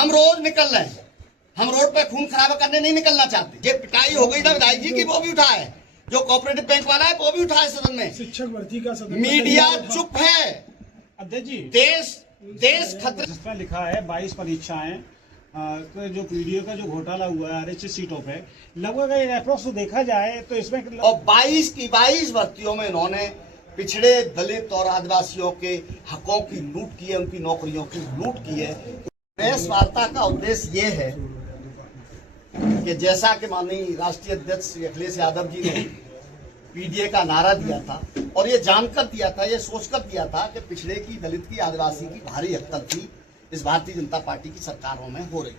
हम रोज निकल रहे हैं, हम रोड पे खून खराबा करने नहीं निकलना चाहते। ये पिटाई हो गई ना विधायक जी की, वो भी उठा है, जो कोऑपरेटिव बैंक वाला है वो भी उठा है सदन में। शिक्षक भर्ती का सदन मीडिया चुप है। अध्यक्ष जी, देश खतरे। जिसमें लिखा है 22 परीक्षाएं तो जो पीडीओ का जो घोटाला हुआ है आरएचएस सीटों पे, लगभग अप्रोक्स देखा जाए तो इसमें और 22 की 22 भर्तियों में इन्होंने पिछड़े दलित और आदिवासियों के हकों की लूट की है, उनकी नौकरियों की लूट की है। प्रेस वार्ता का उद्देश्य ये है कि जैसा कि माननीय राष्ट्रीय अध्यक्ष श्री अखिलेश यादव जी ने पीडीए का नारा दिया था, और ये जानकर दिया था, ये सोचकर दिया था कि पिछड़े की, दलित की, आदिवासी की भारी हकतलफी इस भारतीय जनता पार्टी की सरकारों में हो रही है।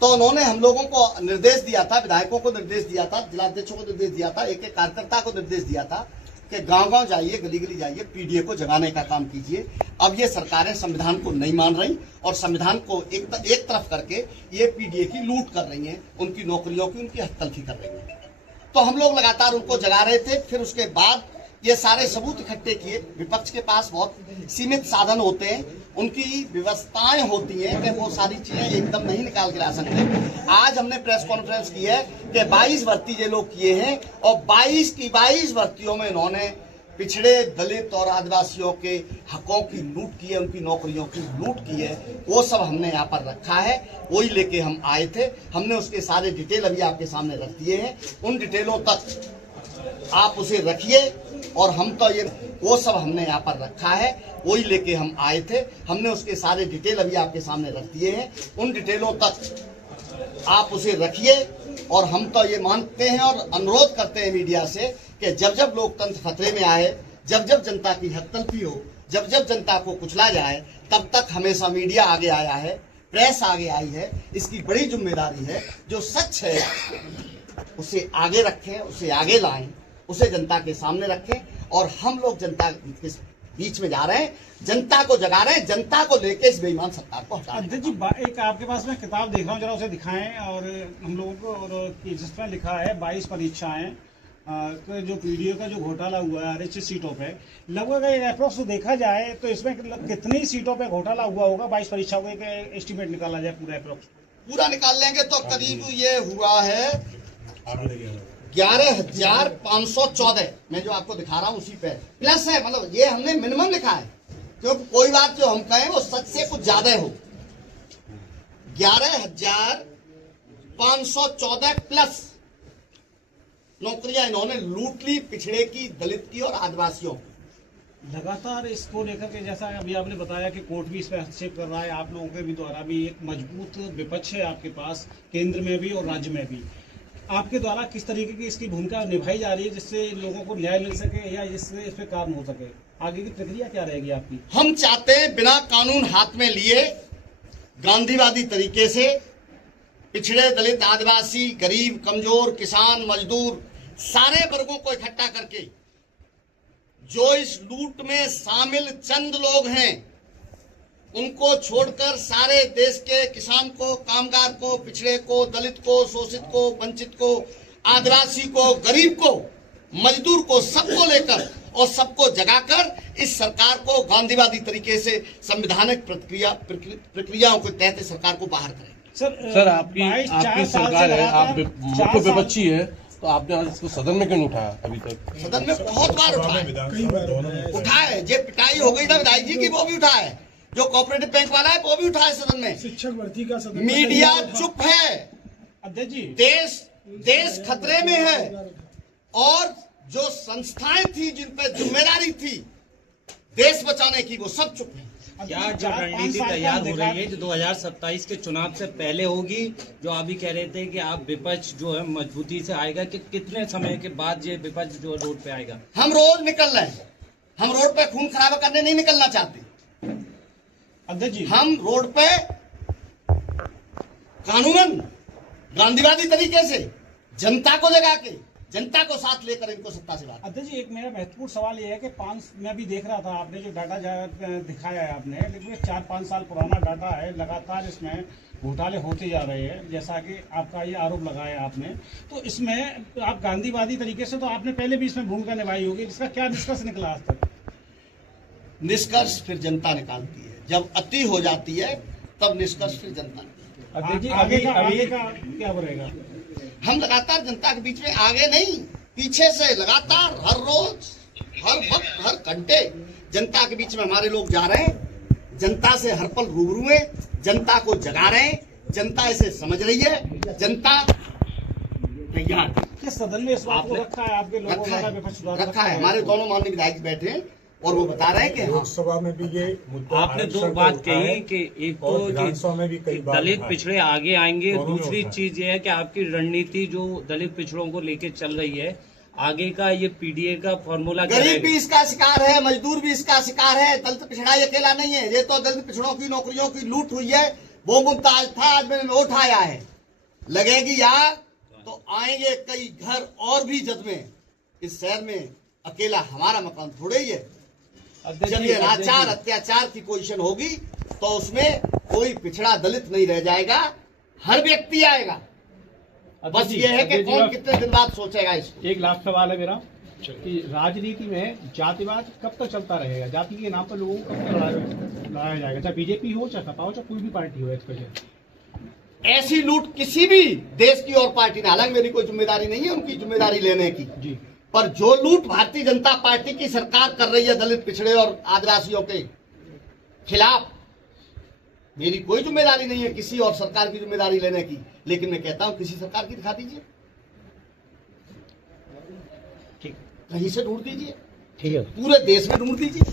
तो उन्होंने हम लोगों को निर्देश दिया था, विधायकों को निर्देश दिया था, जिलाध्यक्षों को निर्देश दिया था, एक एक कार्यकर्ता को निर्देश दिया था कि गांव-गांव जाइए, गली-गली जाइए, पीडीए को जगाने का काम कीजिए। अब ये सरकारें संविधान को नहीं मान रही और संविधान को एक तरफ करके ये पीडीए की लूट कर रही हैं, उनकी नौकरियों की, उनकी हकतलफी कर रही हैं। तो हम लोग लगातार उनको जगा रहे थे। फिर उसके बाद ये सारे सबूत इकट्ठे किए। विपक्ष के पास बहुत सीमित साधन होते हैं, उनकी व्यवस्थाएं होती हैं कि वो सारी चीजें एकदम नहीं निकाल के ला सकते। आज हमने प्रेस कॉन्फ्रेंस की है कि 22 भर्ती ये लोग किए हैं, और 22 की 22 भर्तियों में इन्होंने पिछड़े दलित और आदिवासियों के हकों की लूट की है, उनकी नौकरियों की लूट की है। वो सब हमने यहाँ पर रखा है, वही लेके हम आए थे। हमने उसके सारे डिटेल अभी आपके सामने रख दिए हैं। उन डिटेलों तक आप उसे रखिए, और हम तो ये वो सब हमने यहाँ पर रखा है, वही लेके हम आए थे। हमने उसके सारे डिटेल अभी आपके सामने रख दिए हैं। उन डिटेलों तक आप उसे रखिए, और हम तो ये मानते हैं और अनुरोध करते हैं मीडिया से कि जब जब लोकतंत्र खतरे में आए, जब जब जनता की हकतलफी हो, जब जब जनता को कुचला जाए, तब तक हमेशा मीडिया आगे आया है, प्रेस आगे आई है। इसकी बड़ी जिम्मेदारी है, जो सच है उसे आगे रखें, उसे आगे लाएं, उसे जनता के सामने रखें। और हम लोग जनता के बीच में जा रहे हैं, जनता को जगा रहे हैं, जनता को लेके इस बेईमान सरकार को हटा। अध्यक्ष जी, एक आपके पास मैं किताब देख रहा हूँ, जरा उसे दिखाएं और हम लोगों को, और जिसमें लिखा है 22 परीक्षाएं तो जो पीडीओ का जो घोटाला हुआ है आरएचएस सीटों पे, लगभग अप्रोक्स देखा जाए तो इसमें कितनी सीटों पे घोटाला हुआ होगा? 22 परीक्षाओं का एस्टिमेट निकाला जाए पूरा अप्रोक्स? पूरा निकाल लेंगे तो करीब ये हुआ है 11,514 मैं जो आपको दिखा रहा हूँ उसी पे प्लस है। मतलब ये हमने मिनिमम लिखा है, क्योंकि कोई बात जो हम कहें वो सच से कुछ ज्यादा हो। 11,514 प्लस नौकरियां इन्होंने लूट ली, पिछड़े की, दलित की और आदिवासियों। लगातार इसको लेकर के, जैसा अभी आपने बताया कि कोर्ट भी इस पर हस्तक्षेप कर रहा है, आप लोगों के भी द्वारा भी एक मजबूत विपक्ष है आपके पास, केंद्र में भी और राज्य में भी। आपके द्वारा किस तरीके की इसकी भूमिका निभाई जा रही है जिससे लोगों को न्याय मिल सके, या जिससे इस पे काम हो सके? आगे की प्रक्रिया क्या रहेगी आपकी? हम चाहते हैं बिना कानून हाथ में लिए, गांधीवादी तरीके से पिछड़े, दलित, आदिवासी, गरीब, कमजोर, किसान, मजदूर, सारे वर्गों को इकट्ठा करके जो इस लूट में शामिल चंद लोग हैं उनको छोड़कर सारे देश के किसान को, कामगार को, पिछड़े को, दलित को, शोषित को, वंचित को, आदिवासी को, गरीब को, मजदूर को, सबको लेकर और सबको जगाकर इस सरकार को गांधीवादी तरीके से संवैधानिक प्रक्रियाओं के तहत सरकार को बाहर करें। सर आपकी सरकार है, आप मुख्य विपक्षी है, तो आपने आज इसको सदन में क्यों नहीं उठाया अभी तक? सदन में बहुत बार उठाए। ये पिटाई हो गई ना विधायक जी की, वो भी उठाए, जो कोऑपरेटिव बैंक वाला है वो भी उठाए सदन में। शिक्षक भर्ती का सदन मीडिया चुप है। अध्यक्ष जी, देश खतरे में है, और जो संस्थाएं थी जिन पर जिम्मेदारी थी देश बचाने की, वो सब चुप है। क्या जो रणनीति तैयार हो रही है जो 2027 के चुनाव से पहले होगी, जो अभी कह रहे थे कि आप विपक्ष जो है मजबूती से आएगा, कि कितने समय के बाद ये विपक्ष जो रोड पे आएगा? हम रोज निकल रहे हैं, हम रोड पे खून खराबा करने नहीं निकलना चाहते। अध्यक्ष जी, हम रोड पे कानूनन, गांधीवादी तरीके से जनता को जगा के, जनता को साथ लेकर इनको सत्ता से बाहर। अध्यक्ष जी, एक मेरा महत्वपूर्ण सवाल ये है कि मैं भी देख रहा था, आपने जो डाटा दिखाया है आपने, लेकिन 4-5 साल पुराना डाटा है, लगातार इसमें घोटाले होते जा रहे हैं, जैसा कि आपका ये आरोप लगाया आपने। तो इसमें आप गांधीवादी तरीके से, तो आपने पहले भी इसमें भूमिका निभाई होगी, इसका क्या निष्कर्ष निकला आज तक? निष्कर्ष फिर जनता निकालती है। जब अति हो जाती है तब निष्कर्ष फिर जनता ने। आगे का क्या रहेगा? हम लगातार जनता के बीच में, आगे नहीं पीछे से लगातार हर रोज हर वक्त हर घंटे जनता के बीच में हमारे लोग जा रहे हैं, जनता से हर पल रूबरू हैं, जनता को जगा रहे हैं, जनता इसे समझ रही है, जनता तैयार है। सदन में इस बात को रखा है आपके लोगों द्वारा, विपक्ष द्वारा रखा है। हमारे दोनों माननीय विधायक बैठे हैं और वो बता रहे हैं कि हाँ, लोकसभा में भी ये मुद्दा आपने दो बात कही कि एक तो विधानसभा में भी कई बार दलित उठाया। पिछड़े आगे आएंगे, दोनों में दूसरी उठाया। चीज ये है कि आपकी रणनीति जो दलित पिछड़ों को लेके चल रही है, आगे का ये पीडीए का फॉर्मूला क्या गरीब रहेगा? भी इसका शिकार है, मजदूर भी इसका शिकार है, दलित पिछड़ा ही अकेला नहीं है। ये तो दलित पिछड़ों की नौकरियों की लूट हुई है, वो मुद्दा आज था, आज मैंने नोट आया है। लगेगी यार तो आएंगे कई घर और भी जद में। इस शहर में अकेला हमारा मकान थोड़े ही है। जब ये अनाचार अत्याचार की पोजीशन होगी तो उसमें कोई पिछड़ा दलित नहीं रह जाएगा, हर व्यक्ति आएगा। बस ये है कि कौन कितने दिन बाद सोचेगा इसको। एक लास्ट सवाल है मेरा कि राजनीति में जातिवाद कब तक चलता रहेगा? जाति के नाम पर लोगों को कब तक लड़ाया जाएगा? चाहे बीजेपी हो, चाहे सपा हो, चाहे कोई भी पार्टी हो। इस वजह ऐसी लूट किसी भी देश की और पार्टी ने, हालांकि मेरी कोई जिम्मेदारी नहीं है उनकी जिम्मेदारी लेने की, जी पर जो लूट भारतीय जनता पार्टी की सरकार कर रही है दलित पिछड़े और आदिवासियों के खिलाफ, मेरी कोई जिम्मेदारी नहीं है किसी और सरकार की जिम्मेदारी लेने की। लेकिन मैं कहता हूं किसी सरकार की दिखा दीजिए, ठीक कहीं से ढूंढ दीजिए, ठीक है। पूरे देश में ढूंढ दीजिए।